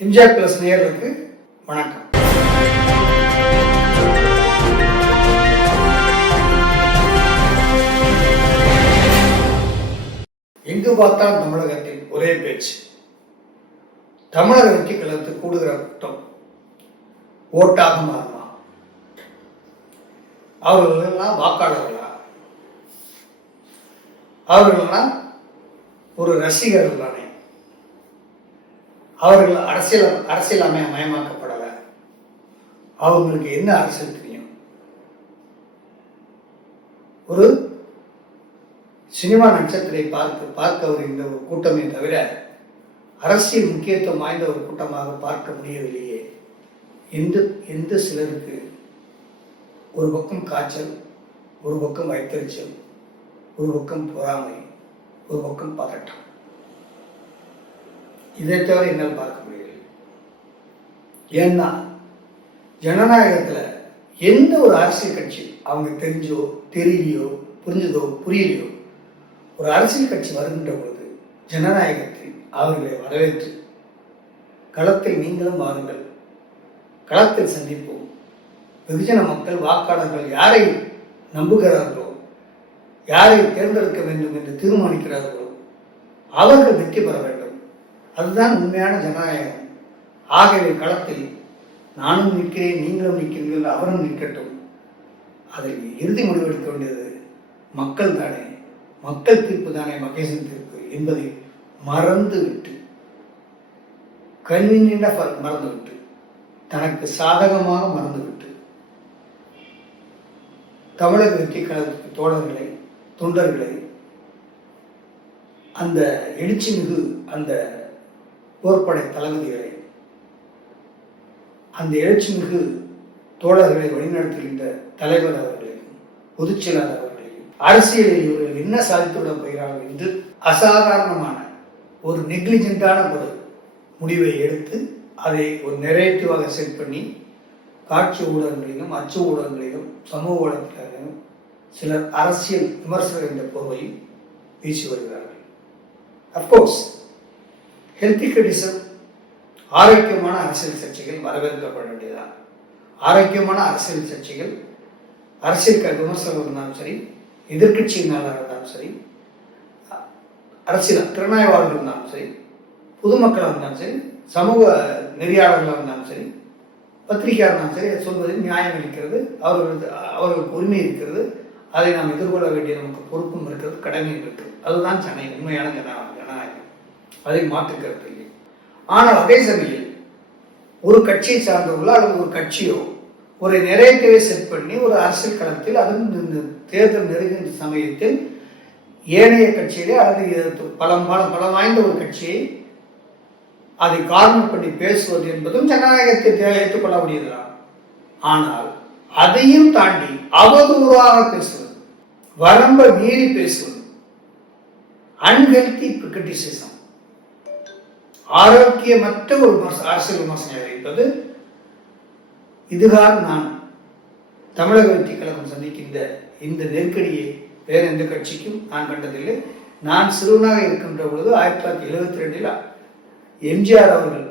MGR plus நேயர்களுக்கு வணக்கம். எங்கு பார்த்தால் தமிழகத்தில் ஒரே பேச்சு. தமிழக வெற்றி கழகத்து கூடுகிற கூட்டம் ஓட்டாக மாறுமா அவர்கள் வாக்காளர்களா? அவர்கள்லாம் ஒரு ரசிகர்கள் தானே அவர்கள் அரசியல் அரசியல் அமைய மயமாக்கப்படலை. அவங்களுக்கு என்ன அரசியல் தெரியும்? ஒரு சினிமா நட்சத்திரை பார்க்க பார்க்க வருகின்ற ஒரு கூட்டமே தவிர அரசியல் முக்கியத்துவம் வாய்ந்த ஒரு கூட்டமாக பார்க்க முடியவில்லையே. எந்த எந்த சிலருக்கு ஒரு பக்கம் காய்ச்சல் ஒரு பக்கம் வைத்தறிச்சல் ஒரு பக்கம் பொறாமை ஒரு பக்கம் பதட்டம். இதை தவிர என்னால் பார்க்க முடியவில்லை. ஏன்னா ஜனநாயகத்தில் எந்த ஒரு அரசியல் கட்சி அவங்க தெரிஞ்சோ தெரியலையோ புரிஞ்சதோ புரியலையோ ஒரு அரசியல் கட்சி வருகின்ற பொழுது ஜனநாயகத்தில் அவர்களை வரவேற்று களத்தில் நீங்களும் வாருங்கள். களத்தில் சந்திப்போம். வெகுஜன மக்கள் வாக்காளர்கள் யாரை நம்புகிறார்களோ யாரை தேர்ந்தெடுக்க வேண்டும் என்று தீர்மானிக்கிறார்களோ அவர்கள் வெற்றி பெற வேண்டும். அதுதான் உண்மையான ஜனநாயகம். ஆகவே களத்தில் நானும் நிற்கிறேன் நீங்களும் நிற்கிறீர்கள் அவரும் நிற்கட்டும். அதை இறுதி முடிவெடுக்க வேண்டியது மக்கள் தானே. மக்கள் தீர்ப்பு தானே மகேசன் தீர்ப்பு என்பதை மறந்துவிட்டு கன்வீனியண்டாக மறந்துவிட்டு தனக்கு சாதகமாக மறந்துவிட்டு தமிழக வெற்றி கழகத்துக்கு தோழர்களை தொண்டர்களை அந்த எழுச்சி மிகு அந்த போர்ப்படை தளபதிகளை அந்த எழுச்சி மிகு தோழர்களை வழிநடத்துகின்ற தலைவர் அவர்களையும் பொதுச் செயலாளர் அவர்களையும் அரசியலில் இவர்கள் என்ன சாதித்துவிட போகிறார்கள் என்று அசாதாரணமான ஒரு நெக்லிஜென்டான ஒரு முடிவை எடுத்து அதை ஒரு நெரேட்டிவாக செட் பண்ணி காட்சி ஊடகங்களிலும் அச்சு ஊடகங்களிலும் சமூக ஊடகங்களிலும் சிலர் அரசியல் விமர்சகர் என்ற பொருளையும் வீசி வருகிறார்கள். அப்கோர்ஸ் ஹெல்த்தி கிரிட்டிசம் ஆரோக்கியமான அரசியல் சர்ச்சைகள் வரவேற்கப்பட வேண்டியதுதான் ஆரோக்கியமான அரசியல் சர்ச்சைகள் அரசியல் க- இருந்தாலும் சரி எதிர்க்கட்சியினாளர் இருந்தாலும் சரி அரசியல் திறனாய்வாளர்கள் இருந்தாலும் சரி பொதுமக்களாக இருந்தாலும் சரி சமூக நெறியாளர்களாக இருந்தாலும் சரி பத்திரிகையாக இருந்தாலும் சரி சொல்வது சொல்வதில் நியாயம் இருக்கிறது அவர்களுக்கு அவர்களுக்கு உரிமை இருக்கிறது அதை நாம் எதிர்கொள்ள வேண்டிய நமக்கு பொறுப்பும் இருக்கிறது கடமையும் இருக்கிறது. அதுதான் சென்னை உண்மையான ஜன ஜனநாயகம் அதை மாற்றுக்கிறது இல்லை ஆனால் அதே சமயம் ஒரு கட்சியை சார்ந்தவர்களோ அல்லது ஒரு கட்சியோ ஒரு நிறையவே செட் பண்ணி ஒரு அரசியல் களத்தில் அதுவும் தேர்தல் நெருங்கின்ற சமயத்தில் ஏனைய கட்சியிலே அல்லது பலம் பல- பலம் வாய்ந்த ஒரு கட்சியை அதை காரணம் பண்ணி பேசுவது என்பதும் ஜனநாயகத்தை ஏற்றுக்கொள்ள முடியதுதான் ஆனால் அதையும் தாண்டி அவதூறாக பேசுவது வரம்ப மீறி பேசுவது அன்ஹெல்தி கிரிட்டிசிசம் ஆரோக்கியமற்ற ஒரு அரசியல் விமர்சனம் இருப்பது இதுதான் நான் தமிழக வெற்றி கழகம் சந்திக்கின்ற இந்த நெருக்கடியை வேறு எந்த கட்சிக்கும் நான் கண்டதில்லை. நான் சிறுவனாக இருக்கின்ற பொழுது ஆயிரத்தி தொள்ளாயிரத்தி எழுபத்தி ரெண்டில் எம்ஜிஆர் அவர்கள்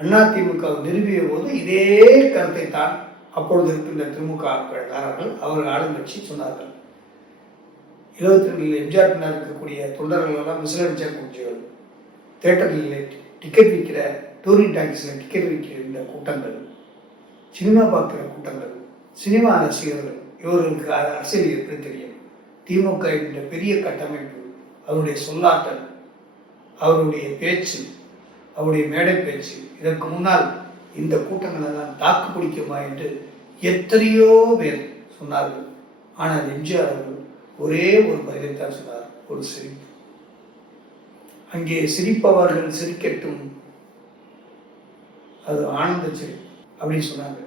அதிமுக நிறுவிய போது இதே கருத்தை தான் அப்பொழுது இருக்கின்ற திமுகக்காரர்கள் அவர்கள் ஆளுங்கட்சி சொன்னார்கள். எழுபத்தி ரெண்டில் எம்ஜிஆர் பின்னர் இருக்கக்கூடிய தொண்டர்கள் எல்லாம் விசிலடிச்சா குஞ்சுகள் தேட்டரில் டிக்கெட் விற்கிற டூரிங் டாக்ஸில் டிக்கெட் விற்கிற இந்த கூட்டங்கள் சினிமா பார்க்குற கூட்டங்கள் சினிமா ரசிகர்கள் இவர்களுக்கு அரசியல் எப்படி தெரியும்? திமுக என்ற பெரிய கட்டமைப்பு அவருடைய சொல்லாட்டல் அவருடைய பேச்சு அவருடைய மேடை பேச்சு இதற்கு முன்னால் இந்த கூட்டங்களை தான் தாக்கு பிடிக்குமா என்று எத்தனையோ பேர் சொன்னார்கள். ஆனால் எம்ஜிஆர் அவர்கள் ஒரே ஒரு பதிலைத்தான் சொன்னார் ஒரு சிரிப்பு. அங்கே சிரிப்பவர்கள் சிரிக்கட்டும். அது ஆனந்த சிரிப்பு அப்படின்னு சொன்னாங்க.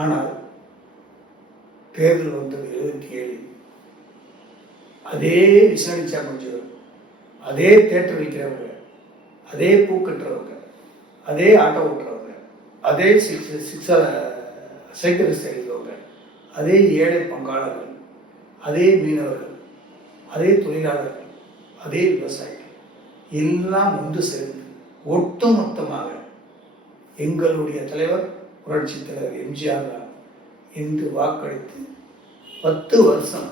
ஆனால் தேர்தல் வந்தது எழுபத்தி ஏழு. அதே விசாரிச்சா கொஞ்சம். அதே தேட்டர் வைக்கிறவங்க அதே பூ கட்டுறவங்க அதே ஆட்டோ ஓட்டுறவங்க அதே சிக்ஸ் சைக்கிள் செய்கிறவங்க அதே ஏழை பங்காளர்கள் அதே மீனவர்கள் அதே தொழிலாளர்கள் அதே விவசாயிகள். எல்லாம் ஒன்று சேர்ந்து ஒட்டுமொத்தமாக எங்களுடைய தலைவர் புரட்சி தலைவர் எம்ஜிஆர் என்று வாக்களித்து பத்து வருஷம்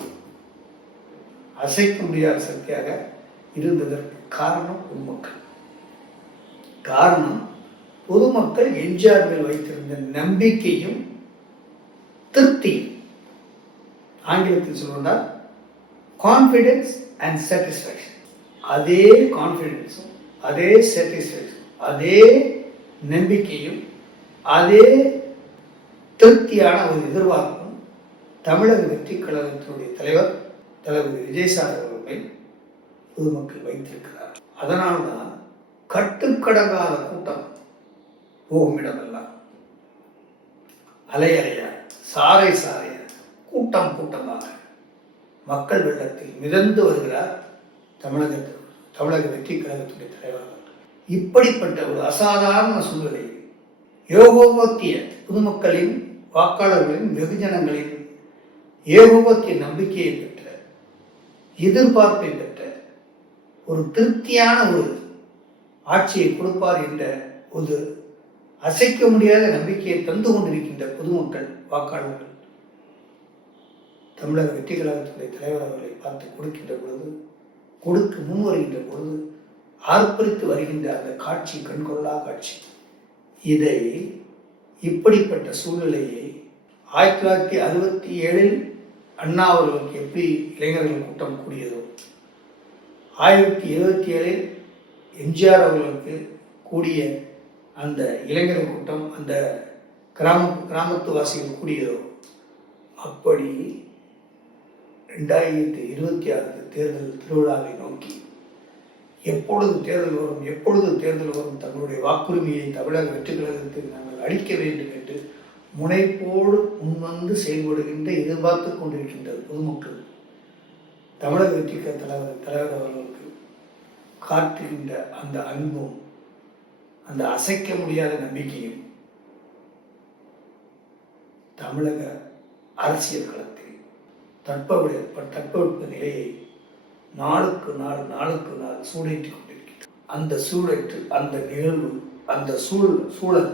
அசைக்க முடியாத சக்தியாக இருந்ததற்கு காரணம் பொதுமக்கள். காரணம் பொதுமக்கள் எம்ஜிஆர் மேல் வைத்திருந்த நம்பிக்கையும் திருப்தியும். ஆங்கிலத்தில் சொல்லணும்னா கான்ஃபிடென்ஸ் அண்ட் சாட்டிஸ்ஃபேக்ஷன் அதே கான்ஃபிடென்ஸும் அதே சாட்டிஸ்ஃபேக்ஷன் அதே நம்பிக்கையும் அதே திருப்தியான ஒரு எதிர்பார்ப்பும் தமிழக வெற்றி கழகத்தினுடைய தலைவர் தளபதி விஜயசாகர் அவர்கள் மேல் பொதுமக்கள் வைத்திருக்கிறார் அதனால்தான் கட்டுக்கடங்காத கூட்டம் போகும் இடமெல்லாம். அலையலையா சாறை சாறைய கூட்டம் கூட்டமாக மக்கள் வெள்ளத்தில் மிதந்து வருகிறார். தமிழக தமிழக வெற்றி கழகத்துடைய தலைவராக இப்படிப்பட்ட ஒரு அசாதாரண சூழ்நிலை ஏகோபத்திய பொதுமக்களின் வாக்காளர்களின் வெகுஜனங்களின் ஏகோபத்திய நம்பிக்கையை பெற்ற எதிர்பார்ப்பை பெற்ற ஒரு திருப்தியான ஒரு ஆட்சியை கொடுப்பார் என்ற ஒரு அசைக்க முடியாத நம்பிக்கையை தந்து கொண்டிருக்கின்ற பொதுமக்கள் வாக்காளர்கள் தமிழக வெற்றி கழகத்துடைய தலைவர் அவர்களை பார்த்து கொடுக்கின்ற பொழுது கொடுக்க முன் வருகின்ற பொழுது ஆர்ப்பரித்து வருகின்ற அந்த காட்சி கண்கொள்ளா காட்சி. இதை இப்படிப்பட்ட சூழ்நிலையை ஆயிரத்தி தொள்ளாயிரத்தி அறுபத்தி ஏழில் அண்ணா அவர்களுக்கு எப்படி இளைஞர்கள் கூட்டம் கூடியதோ ஆயிரத்தி எழுபத்தி ஏழில் எம்ஜிஆர் அவர்களுக்கு கூடிய அந்த இளைஞர் கூட்டம் அந்த கிராம கிராமத்து வாசிகள் கூடியதோ அப்படி ரெண்டாயிரத்தி இருபத்தி ஆறு தேர்தல் திருவிழாவை நோக்கி எப்பொழுது தேர்தல் வரும் எப்பொழுது தேர்தல் வரும் தங்களுடைய வாக்குரிமையை தமிழக வெற்றி கழகத்தில் நாங்கள் அளிக்க வேண்டும் என்று முனைப்போடு முன்வந்து செயல்படுகின்ற எதிர்பார்த்து கொண்டிருக்கின்ற பொதுமக்கள் தமிழக வெற்றி கழக தலைவர் தலைவர் அவர்களுக்கு காட்டுகின்ற அந்த அன்பும் அந்த அசைக்க முடியாத நம்பிக்கையும் தமிழக அரசியல் கழகம் தட்பவெப்ப தட்பவெப்ப நிலையை நாளுக்கு நாள் நாளுக்கு நாள் சூடேற்றி கொண்டிருக்கிறது அந்த சூழற்று அந்த நிகழ்வு அந்த சூழல் சூழல்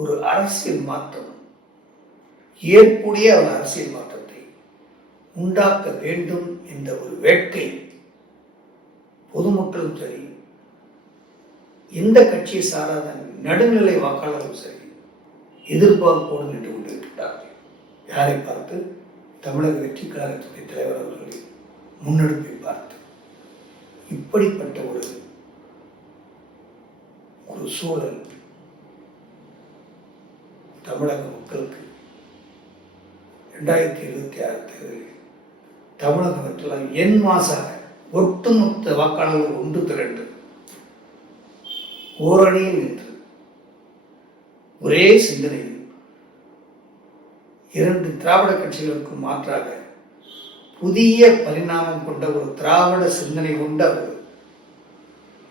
ஒரு அரசியல் மாற்றம். ஏற்புடைய ஒரு அரசியல் மாற்றத்தை உண்டாக்க வேண்டும் என்ற ஒரு வேட்கை. பொதுமக்களும் சரி எந்த கட்சியை சாராத நடுநிலை வாக்காளரும் சரி எதிர்பார்ப்போடு நின்று கொண்டிருக்கிறார்கள் யாரை பார்த்து? தமிழக வெற்றி கழகத்துடைய தலைவர் அவர்களின் முன்னெடுப்பை பார்த்து இப்படிப்பட்ட ஒரு ஒரு சூழல் தமிழக மக்களுக்கு ரெண்டாயிரத்தி இருபத்தி ஆறு தேர்தலில் தமிழக வெற்றலாம் என் மாசாக ஒட்டுமொத்த வாக்காளர்கள் ஒன்று திரண்டு ஓரணியில் நின்று ஒரே சிந்தனையில் இரண்டு திராவிட கட்சிகளுக்கு மாற்றாக புதிய பரிணாமம் கொண்ட ஒரு திராவிட சிந்தனை கொண்ட ஒரு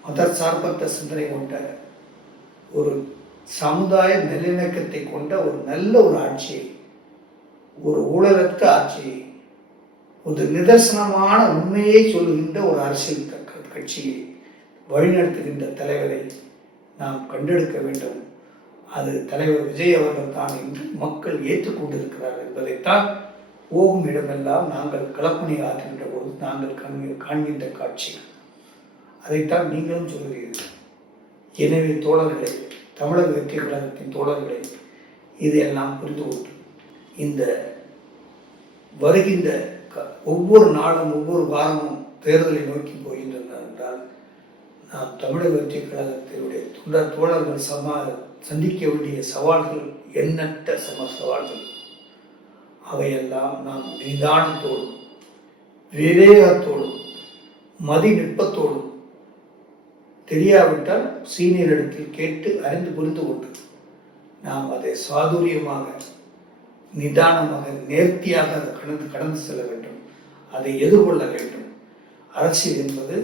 மதர் சார்பற்ற சிந்தனை கொண்ட ஒரு சமுதாய நல்லிணக்கத்தை கொண்ட ஒரு நல்ல ஒரு ஆட்சியை ஒரு ஊழலற்ற ஆட்சியை ஒரு நிதர்சனமான உண்மையை சொல்லுகின்ற ஒரு அரசியல் க- கட்சியை வழிநடத்துகின்ற தலைவரை நாம் கண்டெடுக்க வேண்டும். அது தலைவர் விஜய் அவர்கள் தான் என்று மக்கள் ஏற்றுக்கொண்டிருக்கிறார் என்பதைத்தான் போகும் இடமெல்லாம் நாங்கள் களப்பணி ஆற்றுகின்ற போது நாங்கள் காண்கிற- காண்கின்ற காட்சி. அதைத்தான் நீங்களும் சொல்கிறீர்கள். எனவே தோழர்களே தமிழக வெற்றி கழகத்தின் தோழர்களே இதையெல்லாம் புரிந்து கொண்டு இந்த வருகின்ற க- ஒவ்வொரு நாளும் ஒவ்வொரு வாரமும் தேர்தலை நோக்கி போகின்றனர் என்றால் நாம் தமிழக வெற்றி கழகத்தினுடைய தொண்டர் தோழர்கள் சமா சந்திக்க வேண்டிய சவால்கள் எண்ணற்ற சம சவால்கள். அவையெல்லாம் நாம் நிதானத்தோடும் விவேகத்தோடும் மதி நுட்பத்தோடும் தெரியாவிட்டால் சீனியரிடத்தில் கேட்டு அறிந்து புரிந்து கொண்டு நாம் அதை சாதுரியமாக நிதானமாக நேர்த்தியாக அதை கடந்து கடந்து செல்ல வேண்டும். அதை எதிர்கொள்ள வேண்டும். அரசியல் என்பது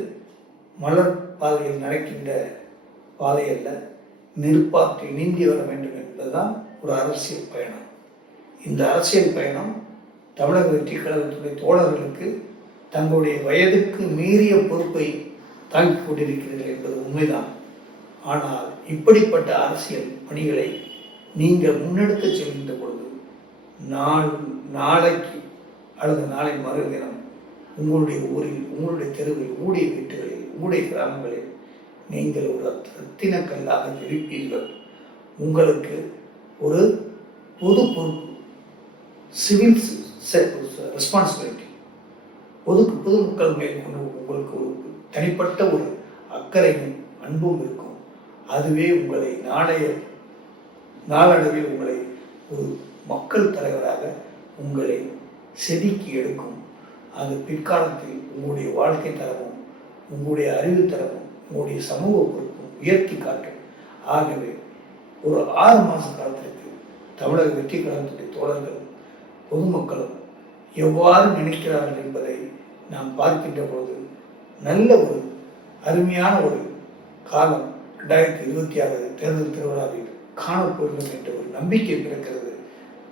மலர் பாதையில் நடக்கின்ற பாதை அல்ல. நெருப்பாற்றி நீந்தி வர வேண்டும் என்பதுதான் ஒரு அரசியல் பயணம். இந்த அரசியல் பயணம் தமிழக வெற்றி கழகத்துடைய தோழர்களுக்கு தங்களுடைய வயதுக்கு மீறிய பொறுப்பை தாங்கிக் கொண்டிருக்கிறீர்கள் என்பது உண்மைதான். ஆனால் இப்படிப்பட்ட அரசியல் பணிகளை நீங்கள் முன்னெடுத்து செல்கின்ற பொழுது நாள் நாளைக்கு அல்லது நாளை மறுதினம் உங்களுடைய ஊரில் உங்களுடைய தெருவில் ஊடைய வீட்டுகளில் உங்களுடைய கிராமங்களில் நீங்கள் ஒரு ரத்தின கல்லாக இருப்பீர்கள் உங்களுக்கு ஒரு பொது பொறுப்பு சிவில் ரெஸ்பான்சிபிலிட்டி பொது மக்கள் மேல் உங்களுக்கு ஒரு தனிப்பட்ட ஒரு அக்கறையும் அன்பும் இருக்கும். அதுவே உங்களை நாளைய நாளடைவில் உங்களை ஒரு மக்கள் தலைவராக உங்களை செதுக்கி எடுக்கும். அது பிற்காலத்தில் உங்களுடைய வாழ்க்கை தரவும் உங்களுடைய அறிவு தரவும் உங்களுடைய சமூக பொறுப்பும் உயர்த்தி காட்டும். ஆகவே ஒரு ஆறு மாத காலத்திற்கு தமிழக வெற்றி கழகத்துடைய தோழர்களும் பொதுமக்களும் எவ்வாறு நினைக்கிறார்கள் என்பதை நாம் பார்க்கின்ற பொழுது நல்ல ஒரு அருமையான ஒரு காலம் ரெண்டாயிரத்தி இருபத்தி ஆறு தேர்தல் திருவிழாவில் காணப்படும் என்ற ஒரு நம்பிக்கை பிறக்கிறது.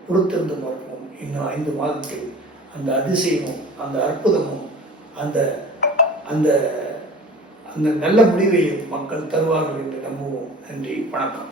பொறுத்திருந்து பார்ப்போம். இன்னும் ஐந்து மாதத்தில் அந்த அதிசயமும் அந்த அற்புதமும் அந்த அந்த அந்த நல்ல முடிவையும் மக்கள் தருவார்கள் என்று நம்புவோம். நன்றி வணக்கம்.